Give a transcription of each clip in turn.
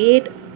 8।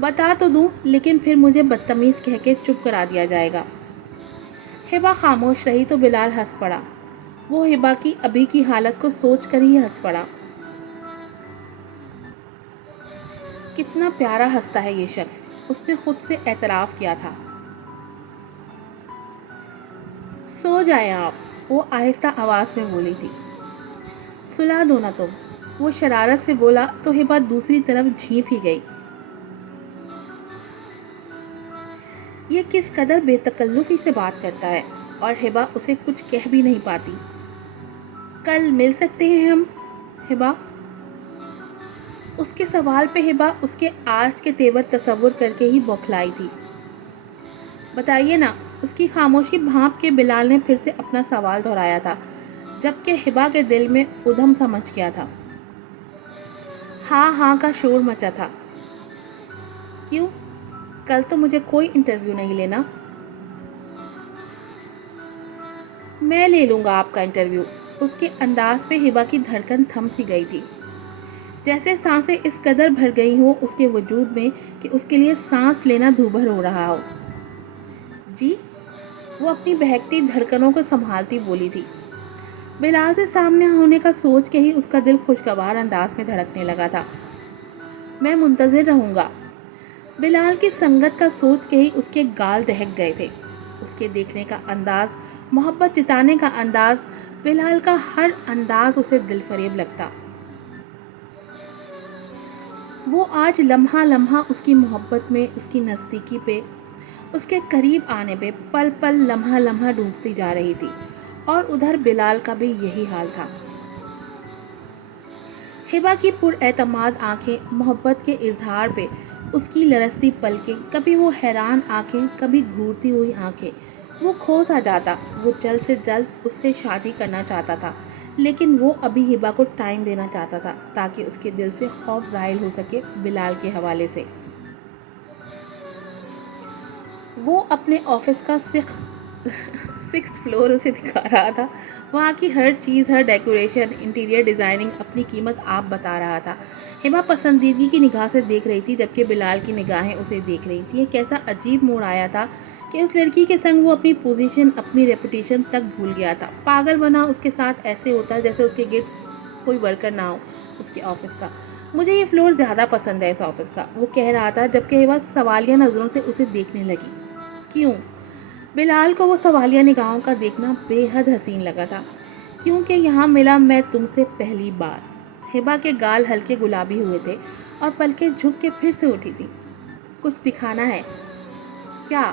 بتا تو دوں لیکن پھر مجھے بدتمیز کہہ کے چپ کرا دیا جائے گا۔ ہبا خاموش رہی تو بلال ہنس پڑا۔ وہ ہبا کی ابھی کی حالت کو سوچ کر ہی ہنس پڑا۔ کتنا پیارا ہنستا ہے یہ شخص، اس نے خود سے اعتراف کیا تھا۔ سو جائیں آپ، وہ آہستہ آواز میں بولی تھی۔ سلا دو نا تم، وہ شرارت سے بولا تو ہبا دوسری طرف جھینپ ہی گئی۔ یہ کس قدر بے تکلفی سے بات کرتا ہے اور ہبا اسے کچھ کہہ بھی نہیں پاتی۔ کل مل سکتے ہیں ہم ہبا؟ اس کے سوال پہ ہبا اس کے آج کے تیور تصور کر کے ہی بوکھلائی تھی۔ بتائیے نا، اس کی خاموشی بھانپ کے بلال نے پھر سے اپنا سوال دہرایا تھا، جبکہ ہبا کے دل میں ادھم سا مچ گیا تھا۔ ہاں ہاں کا شور مچا تھا۔ کیوں؟ کل تو مجھے کوئی انٹرویو نہیں لینا۔ میں لے لوں گا آپ کا انٹرویو۔ اس کے انداز پہ ہبا کی دھڑکن تھم سی گئی تھی، جیسے سانسیں اس قدر بھر گئی ہوں اس کے وجود میں کہ اس کے لیے سانس لینا دوبھر ہو رہا ہو۔ جی؟ وہ اپنی بہکتی دھڑکنوں کو سنبھالتی بولی تھی۔ بلال سے سامنے ہونے کا سوچ کے ہی اس کا دل خوشگوار انداز میں دھڑکنے لگا تھا۔ میں منتظر رہوں گا۔ بلال کی سنگت کا سوچ کے ہی اس کے گال دہک گئے تھے۔ اس کے دیکھنے کا انداز، محبت جتانے کا انداز، بلال کا ہر انداز اسے دل فریب لگتا۔ وہ آج لمحہ لمحہ اس کی محبت میں، اس کی نزدیکی پہ، اس کے قریب آنے پہ پل پل لمحہ لمحہ ڈوبتی جا رہی تھی، اور ادھر بلال کا بھی یہی حال تھا۔ ہبا کی پر اعتماد آنکھیں، محبت کے اظہار پہ اس کی لرزتی پلکیں، کبھی وہ حیران آنکھیں، کبھی گھورتی ہوئی آنکھیں، وہ کھو سا جاتا۔ وہ جلد سے جلد اس سے شادی کرنا چاہتا تھا، لیکن وہ ابھی ہبا کو ٹائم دینا چاہتا تھا تاکہ اس کے دل سے خوف ظاہر ہو سکے بلال کے حوالے سے۔ وہ اپنے آفس کا سکس فلور اسے دکھا رہا تھا۔ وہاں کی ہر چیز، ہر ڈیکوریشن، انٹیریئر ڈیزائننگ اپنی قیمت آپ بتا رہا تھا۔ ہبا پسندیدگی کی نگاہ سے دیکھ رہی تھی، جبکہ بلال کی نگاہیں اسے دیکھ رہی تھی۔ یہ کیسا عجیب موڑ آیا تھا کہ اس لڑکی کے سنگ وہ اپنی پوزیشن، اپنی ریپوٹیشن تک بھول گیا تھا۔ پاگل بنا اس کے ساتھ ایسے ہوتا جیسے اس کے گرد کوئی ورکر نہ ہو اس کے آفس کا۔ مجھے یہ فلور زیادہ پسند ہے اس آفس کا، وہ کہہ رہا تھا، جبکہ ہبا سوالیہ نظروں سے اسے دیکھنے لگی۔ کیوں؟ بلال کو وہ سوالیہ نگاہوں کا دیکھنا بے حد حسین لگا تھا۔ کیونکہ یہاں ملا میں تم سے پہلی بار۔ ہبا کے گال ہلکے گلابی ہوئے تھے اور پلکیں جھک کے پھر سے اٹھی تھی۔ کچھ دکھانا ہے کیا؟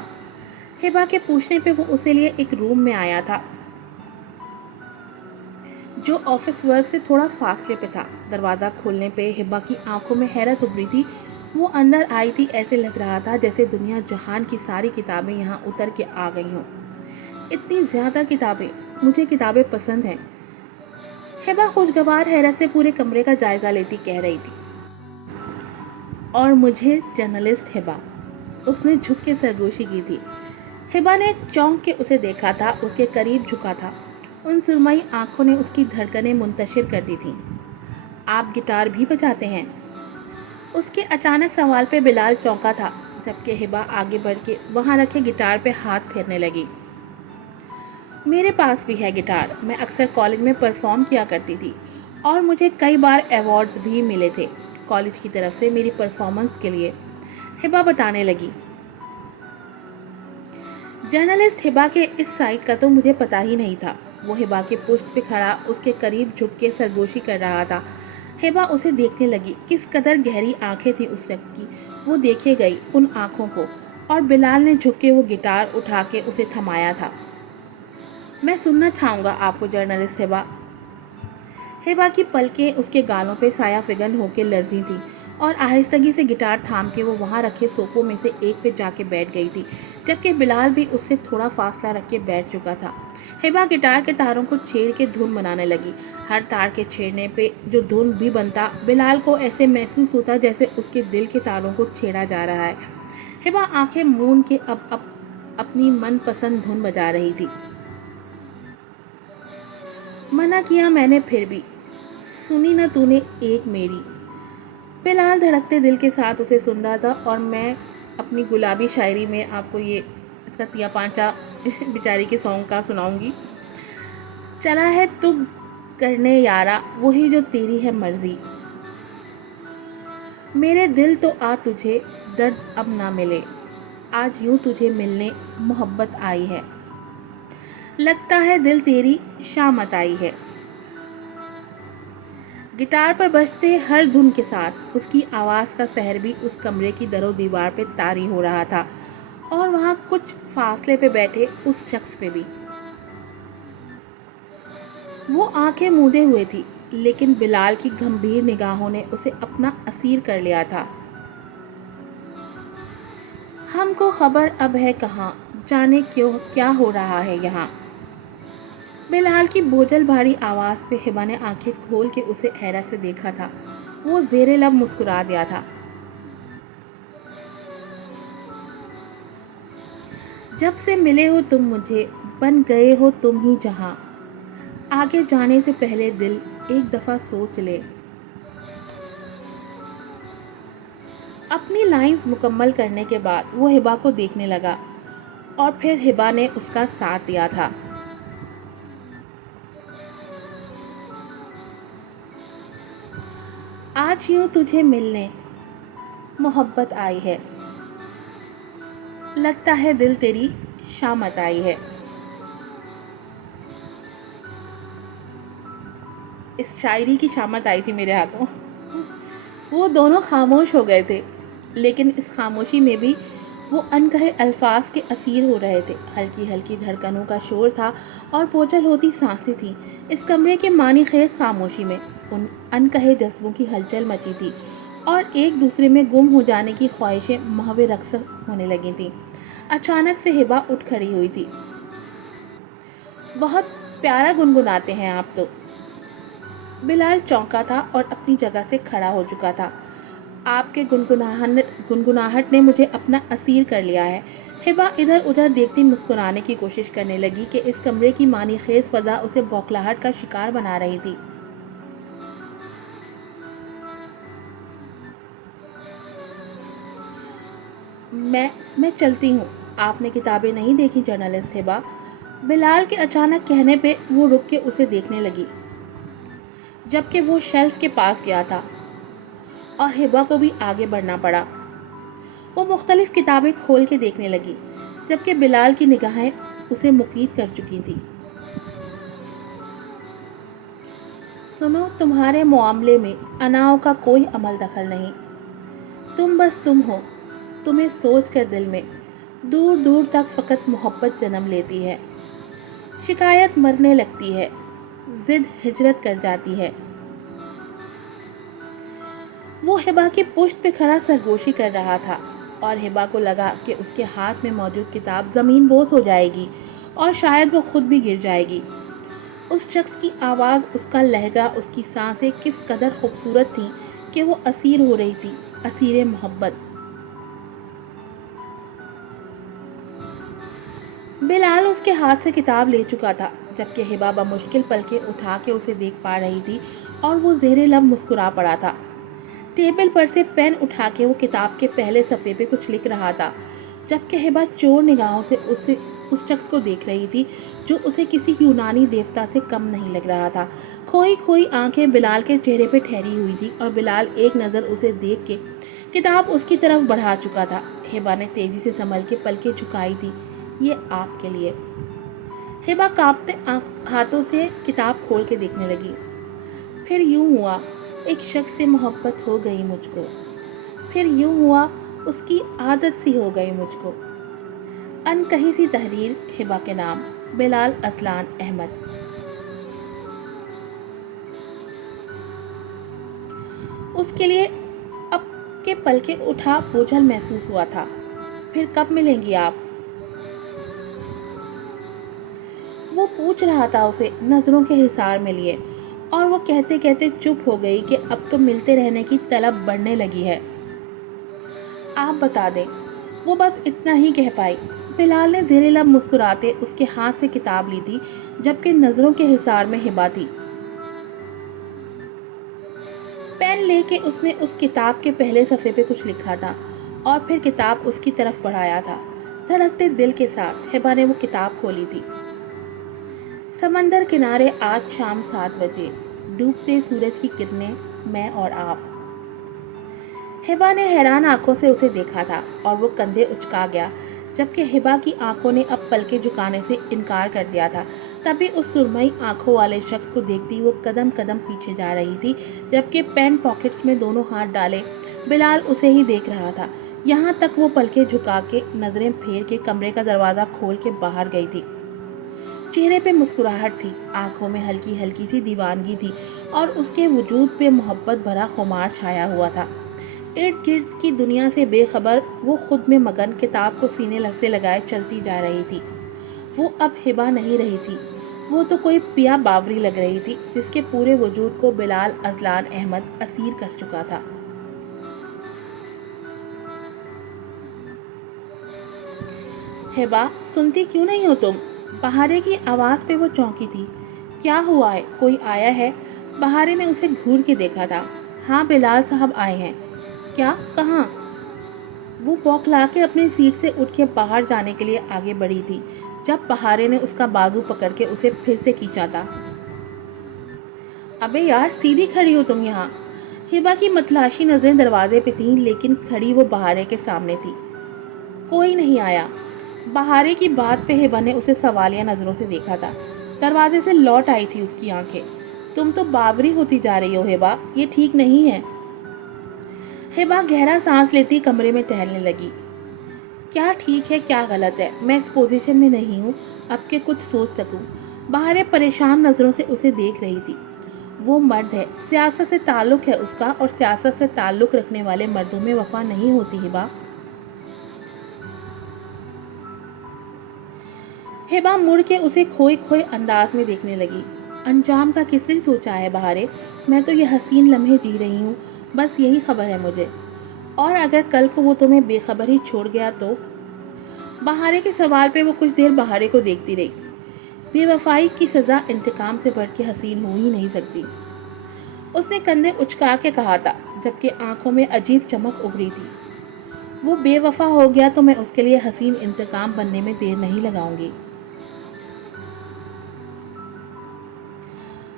ہبا کے پوچھنے پہ وہ اسے لیے ایک روم میں آیا تھا جو آفس ورک سے تھوڑا فاصلے پہ تھا۔ دروازہ کھولنے پہ ہبا کی آنکھوں میں حیرت ابھری تھی۔ وہ اندر آئی تھی، ایسے لگ رہا تھا جیسے دنیا جہان کی ساری کتابیں یہاں اتر کے آ گئی ہوں۔ اتنی زیادہ کتابیں، مجھے کتابیں پسند ہیں۔ ہبا خوشگوار حیرت سے پورے کمرے کا جائزہ لیتی کہہ رہی تھی۔ اور مجھے جرنلسٹ ہبا، اس نے جھک کے سرگوشی کی تھی۔ ہبا نے چونک کے اسے دیکھا تھا، اس کے قریب جھکا تھا۔ ان سرمئی آنکھوں نے اس کی دھڑکنیں منتشر کر دی تھیں۔ آپ گٹار بھی بجاتے ہیں؟ اس کے اچانک سوال پہ بلال چونکا تھا، جبکہ ہبا آگے بڑھ کے وہاں رکھے گٹار پہ ہاتھ پھیرنے لگی۔ میرے پاس بھی ہے گٹار، میں اکثر کالج میں پرفارم کیا کرتی تھی، اور مجھے کئی بار ایوارڈز بھی ملے تھے کالج کی طرف سے میری پرفارمنس کے لیے، ہبا بتانے لگی۔ جرنلسٹ ہبا کے اس سائٹ کا تو مجھے پتہ ہی نہیں تھا۔ وہ ہبا کے پشت پہ کھڑا اس کے قریب جھک کے سرگوشی کر رہا تھا۔ ہبا اسے دیکھنے لگی۔ کس قدر گہری آنکھیں تھی اس شخص کی، وہ دیکھے گئی ان آنکھوں کو، اور بلال نے جھک کے وہ گٹار اٹھا کے اسے تھمایا تھا۔ میں سننا چاہوں گا آپ کو جرنلسٹ ہبا۔ ہبا کی پلکیں اس کے گالوں پہ سایہ فگن ہو کے لرزی تھیں، اور آہستگی سے گٹار تھام کے وہ وہاں رکھے صوفوں میں سے ایک پہ جا کے بیٹھ گئی تھی، جبکہ بلال بھی اس سے تھوڑا فاصلہ رکھ کے بیٹھ چکا تھا۔ ہبا گٹار کے تاروں کو چھیڑ کے دھن بنانے لگی۔ ہر تار کے چھیڑنے پہ جو دھن بھی بنتا، بلال کو ایسے محسوس ہوتا جیسے اس کے دل کے تاروں کو چھیڑا جا رہا ہے۔ ہبا آنکھیں موند کے اب اپنی من پسند دھن بجا رہی تھی۔ منع کیا میں نے پھر بھی، سنی نہ تو نے ایک میری۔ بلال دھڑکتے دل کے ساتھ اسے سن رہا تھا اور میں اپنی گلابی شاعری میں آپ کو یہ اس کا تیا پانچا بیچاری کے سانگ کا سناؤں گی. چلا ہے تو کرنے یارا وہی جو تیری ہے مرضی، میرے دل تو آ تجھے درد اب نہ ملے، آج یوں تجھے ملنے محبت آئی ہے، لگتا ہے دل تیری شامت آئی ہے. گٹار پر بجتے ہر دھن کے ساتھ اس کی آواز کا سحر بھی اس کمرے کی در و دیوار پہ طاری ہو رہا تھا اور وہاں کچھ فاصلے پہ بیٹھے اس شخص پہ بھی. وہ آنکھیں مودے ہوئے تھی لیکن بلال کی گمبھیر نگاہوں نے اسے اپنا اسیر کر لیا تھا. ہم کو خبر اب ہے کہاں، جانے کیوں کیا ہو رہا ہے یہاں. بلال کی بوجھل بھاری آواز پہ ہبا نے آنکھیں کھول کے اسے حیرت سے دیکھا تھا. وہ زیر لب مسکرا دیا تھا. جب سے ملے ہو تم مجھے بن گئے ہو تم ہی جہاں، آگے جانے سے پہلے دل ایک دفعہ سوچ لے. اپنی لائنز مکمل کرنے کے بعد وہ ہبا کو دیکھنے لگا اور پھر ہبا نے اس کا ساتھ دیا تھا. آج یوں تجھے ملنے محبت آئی ہے، لگتا ہے دل تیری شامت آئی ہے. اس شاعری کی شامت آئی تھی میرے ہاتھوں. وہ دونوں خاموش ہو گئے تھے لیکن اس خاموشی میں بھی وہ انکہے الفاظ کے اسیر ہو رہے تھے. ہلکی ہلکی دھڑکنوں کا شور تھا اور بوجھل ہوتی سانسیں تھیں. اس کمرے کے معنی خیز خاموشی میں ان انکہے جذبوں کی ہلچل مچی تھی اور ایک دوسرے میں گم ہو جانے کی خواہشیں محو رقص ہونے لگی تھیں. اچانک سے ہبا اٹھ کھڑی ہوئی تھی. بہت پیارا گنگناتے ہیں آپ تو. بلال چونکا تھا اور اپنی جگہ سے کھڑا ہو چکا تھا. آپ کے گنگناہٹ نے مجھے اپنا اسیر کر لیا ہے. ہبا ادھر ادھر دیکھتی مسکرانے کی کوشش کرنے لگی کہ اس کمرے کی معنی خیز فضا اسے بوکھلاہٹ کا شکار بنا رہی تھی. میں چلتی ہوں، آپ نے کتابیں نہیں دیکھی جرنلسٹ ہبا. بلال کے اچانک کہنے پہ وہ رک کے اسے دیکھنے لگی جبکہ وہ شیلف کے پاس گیا تھا اور ہبا کو بھی آگے بڑھنا پڑا. وہ مختلف کتابیں کھول کے دیکھنے لگی جبکہ بلال کی نگاہیں اسے مقید کر چکی تھی. سنو، تمہارے معاملے میں اناؤں کا کوئی عمل دخل نہیں. تم بس تم ہو. تمہیں سوچ کر دل میں دور دور تک فقط محبت جنم لیتی ہے. شکایت مرنے لگتی ہے، ضد ہجرت کر جاتی ہے. وہ ہبا کی پشت پہ کھڑا سرگوشی کر رہا تھا اور ہبا کو لگا کہ اس کے ہاتھ میں موجود کتاب زمین بوس ہو جائے گی اور شاید وہ خود بھی گر جائے گی. اس شخص کی آواز، اس کا لہجہ، اس کی سانسیں کس قدر خوبصورت تھیں کہ وہ اسیر ہو رہی تھی، اسیر محبت. بلال اس کے ہاتھ سے کتاب لے چکا تھا جبکہ ہبا بمشکل پلکیں اٹھا کے اسے دیکھ پا رہی تھی اور وہ زیر لب مسکرا پڑا تھا. ٹیبل پر سے پین اٹھا کے وہ کتاب کے پہلے صفحے پہ کچھ لکھ رہا تھا جبکہ ہبا چور نگاہوں سے اس شخص کو دیکھ رہی تھی جو اسے کسی یونانی دیوتا سے کم نہیں لگ رہا تھا. کھوئی کھوئی آنکھیں بلال کے چہرے پہ ٹھہری ہوئی تھی اور بلال ایک نظر اسے دیکھ کے کتاب اس کی طرف بڑھا چکا تھا. ہبا نے تیزی سے سنبھل کے پلکیں جھکائی تھی. یہ آپ کے لیے. ہبا کانپتے ہاتھوں سے کتاب کھول کے دیکھنے لگی. پھر یوں ہوا ایک شخص سے محبت ہو گئی مجھ کو. پھر یوں ہوا اس کی عادت سی ہو گئی مجھ کو. انکہی سی تحریر. ہبا کے نام بلال اصلان احمد. اس کے لیے اب کے پل کے اٹھا بوجھل محسوس ہوا تھا. پھر کب ملیں گی آپ؟ وہ پوچھ رہا تھا اسے نظروں کے حصار میں لیے اور وہ کہتے کہتے چپ ہو گئی کہ اب تو ملتے رہنے کی طلب بڑھنے لگی ہے. آپ بتا دیں. وہ بس اتنا ہی کہہ پائی. بلال نے زیر لب مسکراتے اس کے ہاتھ سے کتاب لی تھی جبکہ نظروں کے حصار میں ہبا تھی. پین لے کے اس نے اس کتاب کے پہلے صفحے پہ کچھ لکھا تھا اور پھر کتاب اس کی طرف بڑھایا تھا۔ دھڑکتے دل کے ساتھ ہبا نے وہ کتاب کھولی تھی۔ سمندر کنارے آج شام 7 بجے، ڈوبتے سورج کی کرنیں، میں اور آپ۔ ہبا نے حیران آنکھوں سے اسے دیکھا تھا اور وہ کندھے اچکا گیا، جبکہ ہبا کی آنکھوں نے اب پلکیں جھکانے سے انکار کر دیا تھا۔ تبھی اس سرمئی آنکھوں والے شخص کو دیکھتی وہ قدم قدم پیچھے جا رہی تھی، جبکہ پین پاکٹس میں دونوں ہاتھ ڈالے بلال اسے ہی دیکھ رہا تھا، یہاں تک وہ پلکیں جھکا کے نظریں پھیر کے کمرے کا دروازہ کھول کے باہر گئی تھی۔ چہرے پہ مسکراہٹ تھی، آنکھوں میں ہلکی ہلکی سی دیوانگی تھی اور اس کے وجود پہ محبت بھرا خمار چھایا ہوا تھا۔ ارد گرد کی دنیا سے بے خبر وہ خود میں مگن کتاب کو سینے سے لگائے چلتی جا رہی تھی۔ وہ اب ہبا نہیں رہی تھی، وہ تو کوئی پیا باوری لگ رہی تھی جس کے پورے وجود کو بلال اذلان احمد اسیر کر چکا تھا۔ ہبا، سنتی کیوں نہیں ہو تم؟ بہارے کی آواز پہ وہ چونکی تھی۔ کیا ہوا ہے، کوئی آیا ہے؟ بہارے نے اسے گھور کے دیکھا تھا۔ ہاں بلال صاحب آئے ہیں۔ کیا؟ کہاں؟ وہ بوکھلا کے اپنی سیٹ سے اٹھ کے باہر جانے کے لیے آگے بڑھی تھی جب بہارے نے اس کا بازو پکڑ کے اسے پھر سے کھینچا تھا۔ ابے یار، سیدھی کھڑی ہو تم یہاں۔ ہبا کی متلاشی نظریں دروازے پہ تھیں، لیکن کھڑی وہ بہارے کے سامنے تھی۔ کوئی نہیں آیا۔ بہارے کی بات پہ ہبا نے اسے سوالیہ نظروں سے دیکھا تھا۔ دروازے سے لوٹ آئی تھی اس کی آنکھیں۔ تم تو باوری ہوتی جا رہی ہو ہبا، یہ ٹھیک نہیں ہے۔ ہبا گہرا سانس لیتی کمرے میں ٹہلنے لگی۔ کیا ٹھیک ہے کیا غلط ہے، میں اس پوزیشن میں نہیں ہوں اب کہ کچھ سوچ سکوں۔ بہارے پریشان نظروں سے اسے دیکھ رہی تھی۔ وہ مرد ہے، سیاست سے تعلق ہے اس کا، اور سیاست سے تعلق رکھنے والے مردوں میں وفا نہیں ہوتی ہبا۔ ہبا مڑ کے اسے کھوئے کھوئے انداز میں دیکھنے لگی۔ انجام کا کس نے سوچا ہے بہارے؟ میں تو یہ حسین لمحے جی رہی ہوں، بس یہی خبر ہے مجھے۔ اور اگر کل کو وہ تمہیں بے خبر ہی چھوڑ گیا تو؟ بہارے کے سوال پہ وہ کچھ دیر بہارے کو دیکھتی رہی۔ بے وفائی کی سزا انتقام سے بڑھ کے حسین ہو ہی نہیں سکتی، اس نے کندھے اچکا کے کہا تھا، جبکہ آنکھوں میں عجیب چمک ابھری تھی۔ وہ بے وفا ہو گیا تو میں اس کے لیے حسین انتقام بننے میں دیر نہیں لگاؤں گی۔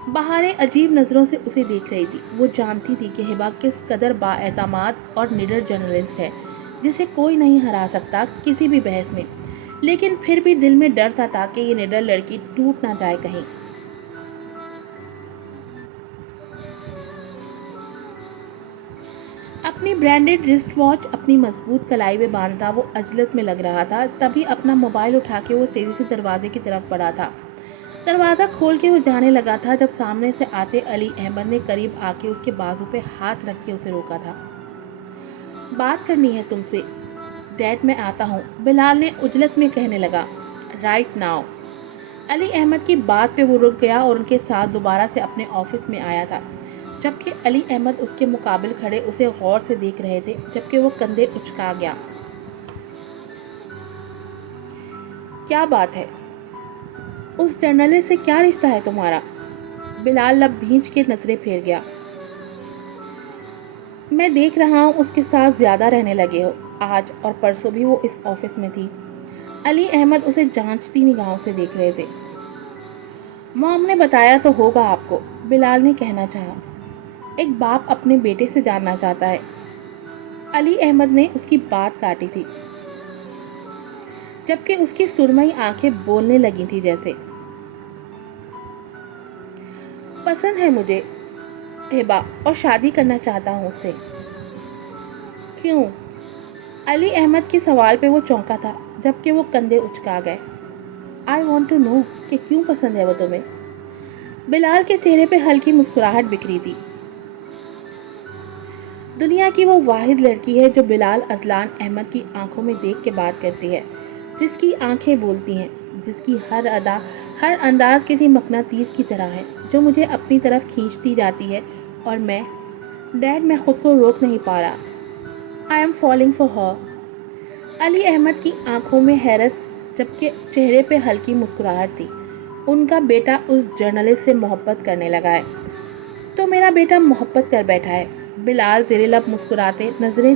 بہارے عجیب نظروں سے اسے دیکھ رہی تھی۔ وہ جانتی تھی کہ ہبا کس قدر با اعتماد اور نڈر جرنلسٹ ہے جسے کوئی نہیں ہرا سکتا کسی بھی بحث میں، لیکن پھر بھی دل میں ڈر تھا تاکہ یہ نڈر لڑکی ٹوٹ نہ جائے کہیں۔ اپنی برانڈڈ رسٹ واچ اپنی مضبوط کلائی میں باندھتا وہ عجلت میں لگ رہا تھا، تبھی اپنا موبائل اٹھا کے وہ تیزی سے دروازے کی طرف بڑھا تھا۔ دروازہ کھول کے وہ جانے لگا تھا جب سامنے سے آتے علی احمد نے قریب آ کے اس کے بازو پہ ہاتھ رکھ کے اسے روکا تھا۔ بات کرنی ہے تم سے۔ ڈیڈ میں آتا ہوں، بلال نے عجلت میں کہنے لگا۔ Right now. علی احمد کی بات پہ وہ رک گیا اور ان کے ساتھ دوبارہ سے اپنے آفس میں آیا تھا، جبکہ علی احمد اس کے مقابل کھڑے اسے غور سے دیکھ رہے تھے، جبکہ وہ کندھے اچکا گیا۔ کیا بات ہے؟ اس جرنلسٹ سے کیا رشتہ ہے تمہارا؟ بلال لب بھینچ کے نظریں پھیر گیا۔ میں دیکھ رہا ہوں اس کے ساتھ زیادہ رہنے لگے ہو، آج اور پرسوں بھی وہ اس آفس میں تھی۔ علی احمد اسے جانچتی نگاہوں سے دیکھ رہے تھے۔ موم نے بتایا تو ہوگا آپ کو، بلال نے کہنا چاہا۔ ایک باپ اپنے بیٹے سے جاننا چاہتا ہے۔ علی احمد نے اس کی بات کاٹی تھی، جبکہ اس کی سرمئی آنکھیں بولنے لگی تھی جیسے۔ پسند ہے مجھے ہبا، اور شادی کرنا چاہتا ہوں اس سے۔ کیوں؟ علی احمد کے سوال پہ وہ چونکا تھا، جبکہ وہ کندھے اچکا گئے۔ I want to know کہ کیوں پسند ہے وہ تمہیں؟ بلال کے چہرے پہ ہلکی مسکراہٹ بکھری تھی۔ دنیا کی وہ واحد لڑکی ہے جو بلال اذلان احمد کی آنکھوں میں دیکھ کے بات کرتی ہے، جس کی آنکھیں بولتی ہیں، جس کی ہر ادا، ہر انداز کسی مقناطیس کی طرح ہے جو مجھے اپنی طرف کھینچتی جاتی ہے، اور ڈیڈ میں خود کو روک نہیں پا رہا۔ I am falling for her۔ علی احمد کی آنکھوں میں حیرت جبکہ چہرے پہ ہلکی مسکراہٹ تھی۔ ان کا بیٹا اس جرنلسٹ سے محبت کرنے لگا ہے۔ تو میرا بیٹا محبت کر بیٹھا ہے، بلال زیر لب مسکراتے نظریں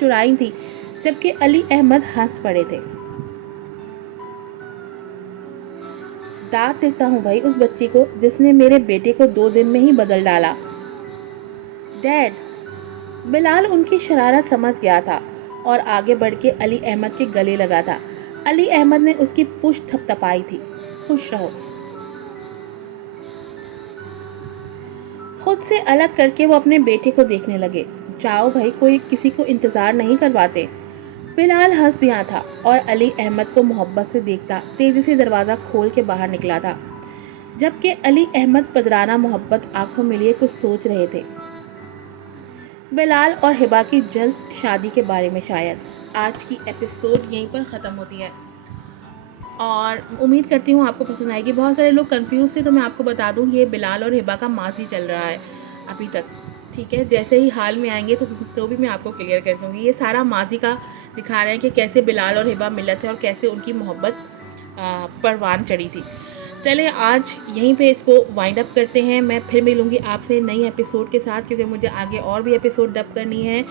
چرائی تھی جبکہ علی احمد ہنس پڑے تھے۔ داد دیتا ہوں بھائی اس بچی کو جس نے میرے بیٹے کو 2 دن میں ہی بدل ڈالا۔ ڈیڈ، بلال ان کی شرارت سمجھ گیا تھا اور آگے بڑھ کے علی احمد کے گلے لگا تھا۔ علی احمد نے اس کی پشت تھپ تھپائی تھی۔ خوش رہو۔ خود سے الگ کر کے وہ اپنے بیٹے کو دیکھنے لگے۔ جاؤ بھائی، کوئی کسی کو انتظار نہیں کرواتے۔ بلال ہنس دیا تھا اور علی احمد کو محبت سے دیکھتا تیزی سے دروازہ کھول کے باہر نکلا تھا، جبکہ علی احمد پدرانہ محبت آنکھوں میں لیے کچھ سوچ رہے تھے۔ بلال اور ہبا کی جلد شادی کے بارے میں شاید۔ آج کی ایپیسوڈ یہیں پر ختم ہوتی ہے اور امید کرتی ہوں آپ کو پسند آئے گی۔ بہت سارے لوگ کنفیوز تھے تو میں آپ کو بتا دوں یہ بلال اور ہبا کا ماضی چل رہا ہے ابھی تک، ٹھیک ہے؟ جیسے ہی حال میں آئیں گے تو بھی میں آپ کو کلیئر کر دوں گی۔ یہ سارا ماضی کا دکھا رہے ہیں کہ کیسے بلال اور ہبا ملے تھے اور کیسے ان کی محبت پروان چڑھی تھی۔ چلیں آج یہیں پہ اس کو وائنڈ اپ کرتے ہیں۔ میں پھر ملوں گی آپ سے نئی ایپیسوڈ کے ساتھ، کیونکہ مجھے آگے اور بھی ایپیسوڈ ڈب کرنی ہے۔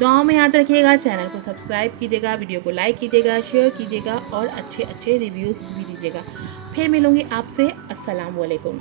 دعاؤں میں یاد رکھیے گا، چینل کو سبسکرائب کیجیے گا، ویڈیو کو لائک کیجیے گا، شیئر کیجیے گا اور اچھے ریویوز بھی دیجیے گا۔ پھر ملوں گی آپ سے۔ السلام علیکم۔